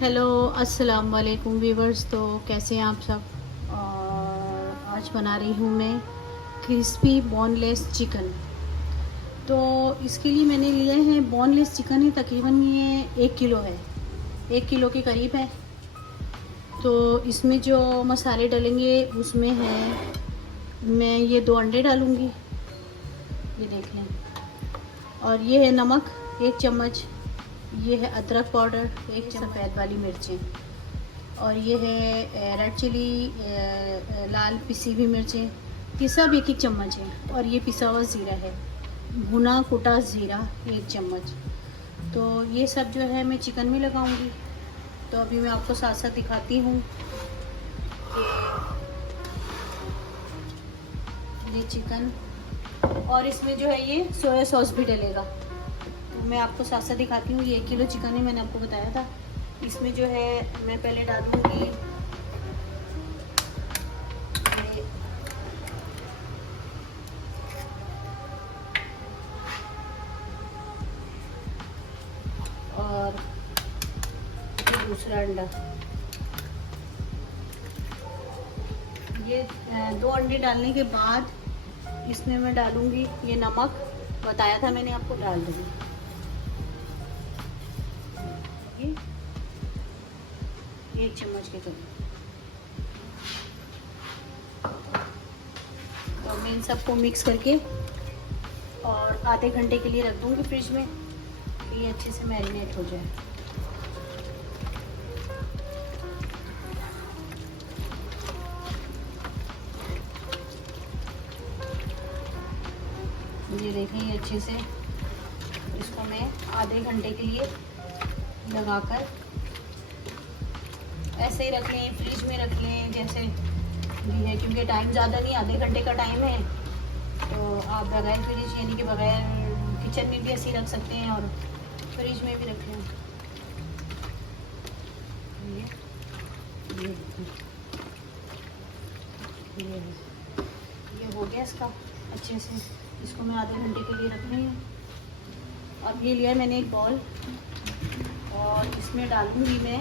Hello अस्सलाम वालेकुम viewers. तो कैसे हैं आप सब। और आज बना रही हूँ मैं क्रिस्पी बोनलेस चिकन। तो इसके लिए मैंने लिए हैं बोनलेस चिकन है, तकरीबन ये 1 किलो है, 1 किलो के करीब है। तो इसमें जो मसाले डलेंगे उसमें है, मैं ये 2 अंडे डालूँगी, ये देख लें। और ये है नमक 1 चम्मच, ये है अदरक पाउडर 1 चम्मच, सफ़ेद वाली मिर्चें, और ये है रेड चिली लाल पिसी हुई मिर्चें, ये सब 1 1 चम्मच है। और ये पिसा हुआ ज़ीरा है, भुना कुटा ज़ीरा 1 चम्मच। तो ये सब जो है मैं चिकन में लगाऊंगी। तो अभी मैं आपको साथ साथ दिखाती हूँ कि ये चिकन, और इसमें जो है ये सोया सॉस भी डलेगा। तो मैं आपको साथ साथ दिखाती हूँ। ये 1 किलो चिकन है, मैंने आपको बताया था। इसमें जो है मैं पहले डालूँगी और दूसरा अंडा। ये 2 अंडे डालने के बाद इसमें मैं डालूँगी ये नमक, बताया था मैंने आपको, डाल दूँगी ये 1 चम्मच के करीब। तो मैं इन सबको मिक्स करके और आधे घंटे के लिए रख दूँगी फ्रिज में, कि ये अच्छे से मैरिनेट हो जाए। ये देखें, ये अच्छे से इसको मैं आधे घंटे के लिए लगाकर ऐसे ही रख लें, फ्रिज में रख लें जैसे भी है, क्योंकि टाइम ज़्यादा नहीं, आधे घंटे का टाइम है। तो आप बगैर फ्रिज यानी कि बगैर किचन में भी ऐसे ही रख सकते हैं और फ्रिज में भी रख लें। ये हो गया इसका अच्छे से। इसको मैं आधे घंटे के लिए रख रही हूँ। अब ये लिया है मैंने एक बॉल, और इसमें डालूंगी मैं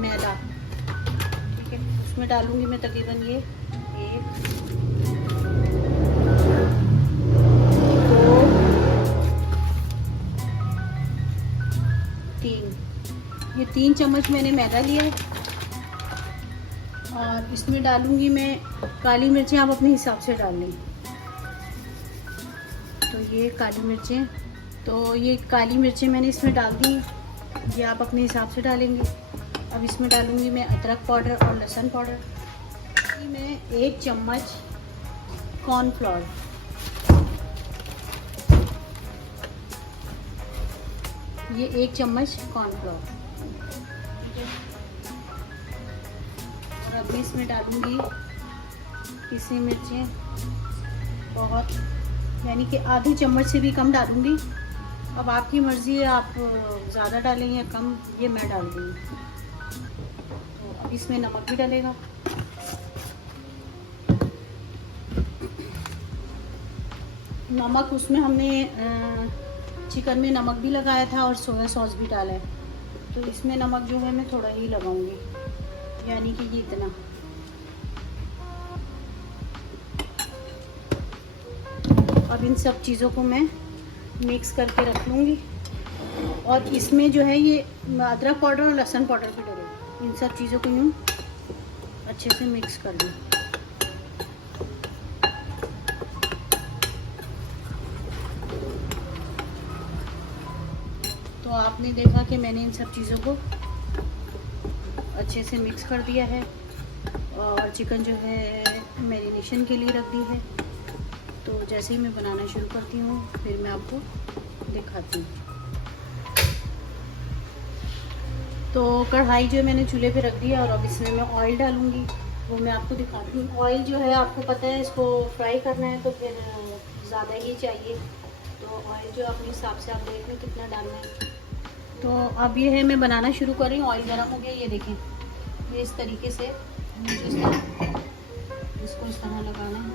मैदा, ठीक है। उसमें डालूंगी मैं तकरीबन ये 1 2 3, ये 3 चम्मच मैंने मैदा लिया है। और इसमें डालूंगी मैं काली मिर्चें, आप अपने हिसाब से डाल लें। तो ये काली मिर्चें, तो ये काली मिर्चें मैंने इसमें डाल दी, ये आप अपने हिसाब से डालेंगे। अब इसमें डालूंगी मैं अदरक पाउडर और लहसुन पाउडर। मैं 1 चम्मच कॉर्नफ्लोर, ये 1 चम्मच कॉर्नफ्लोर। और अब इसमें डालूंगी पिसी मिर्चें, बहुत यानी कि आधे चम्मच से भी कम डालूंगी। अब आपकी मर्ज़ी है, आप ज़्यादा डालें या कम, ये मैं डाल दूँगी। तो अब इसमें नमक भी डलेगा। नमक उसमें हमने चिकन में नमक भी लगाया था और सोया सॉस भी डाला है। तो इसमें नमक जो है मैं थोड़ा ही लगाऊंगी, यानी कि ये इतना। अब इन सब चीज़ों को मैं मिक्स करके रख लूँगी। और इसमें जो है ये अदरक पाउडर और लहसुन पाउडर भी डलेगा। इन सब चीज़ों को यूँ अच्छे से मिक्स कर लूँ। तो आपने देखा कि मैंने इन सब चीज़ों को अच्छे से मिक्स कर दिया है, और चिकन जो है मैरिनेशन के लिए रख दी है। तो जैसे ही मैं बनाना शुरू करती हूँ फिर मैं आपको दिखाती हूँ। तो कढ़ाई जो है मैंने चूल्हे पे रख दिया, और अब इसमें मैं ऑयल डालूँगी, वो मैं आपको दिखाती हूँ। ऑयल जो है आपको पता है, इसको फ्राई करना है तो फिर ज़्यादा ही चाहिए। तो ऑयल जो अपने हिसाब से आप देख लें कितना डालना है। तो अब ये है मैं बनाना शुरू कर रही हूँ। ऑयल गर्म हो गया, ये देखें, ये इस तरीके से इसको इस तरह लगाना है,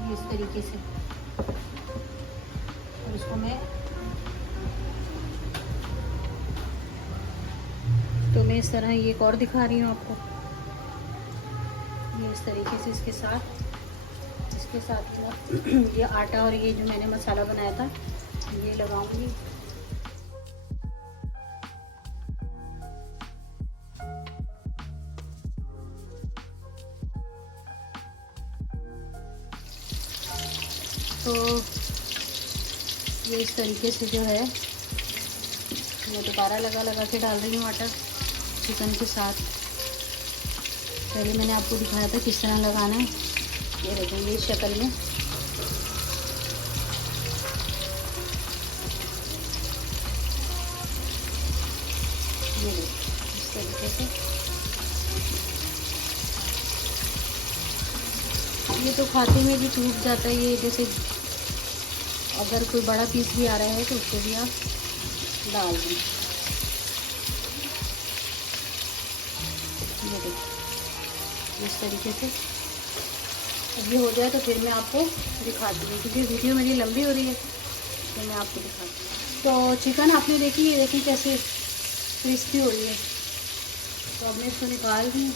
ये इस तरीके से। और इसको मैं मैं इस तरह ये एक और दिखा रही हूँ आपको। ये इस तरीके से इसके साथ ही मैं ये आटा और ये जो मैंने मसाला बनाया था ये लगाऊंगी। तो ये इस तरीके से जो है मैं दोबारा लगा के डाल रही हूँ आटा चिकन के साथ। पहले मैंने आपको दिखाया था किस तरह लगाना है। ये देखेंगे इस शक्ल में। ये इस तरीके से। ये तो खाते में भी टूट जाता है। ये जैसे अगर कोई बड़ा पीस भी आ रहा है तो उसको भी आप डाल दें। ये देखिए इस तरीके से। अब ये हो जाए तो फिर मैं आपको दिखाती हूँ, क्योंकि वीडियो मेरी लंबी हो रही है तो मैं आपको दिखाती हूँ। तो चिकन आपने देखी, ये देखिए कैसे क्रिस्पी हो रही है। तो अब मैं इसको निकाल दूँ।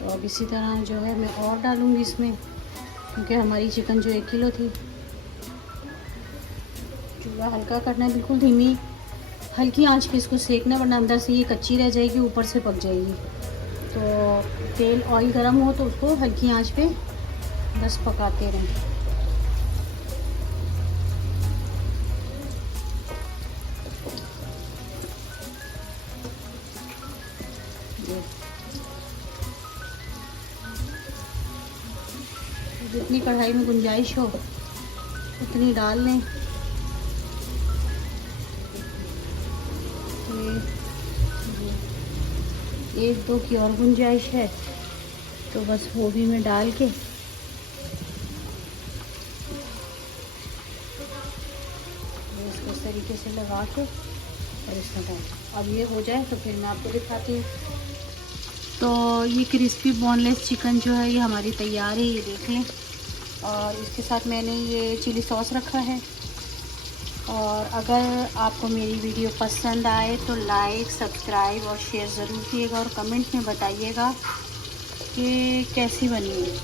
तो अब इसी तरह जो है मैं और डालूँगी इसमें, क्योंकि हमारी चिकन जो 1 किलो थी। चूल्हा हल्का करना है, बिल्कुल धीमी हल्की आंच पे इसको सेकना, वरना अंदर से ये कच्ची रह जाएगी, ऊपर से पक जाएगी। तो तेल ऑयल गर्म हो तो उसको हल्की आंच पे बस पकाते रहें। जितनी कढ़ाई में गुंजाइश हो उतनी डाल लें। एक दो की और गुंजाइश है तो बस वो भी मैं डाल के इसको इस तरीके से लगा के और इसमें डाल। अब ये हो जाए तो फिर मैं आपको दिखाती हूँ। तो ये क्रिस्पी बोनलेस चिकन जो है ये हमारी तैयार है, ये देख लें। और इसके साथ मैंने ये चिली सॉस रखा है। और अगर आपको मेरी वीडियो पसंद आए तो लाइक, सब्सक्राइब और शेयर ज़रूर कीजिएगा और कमेंट में बताइएगा कि कैसी बनी है।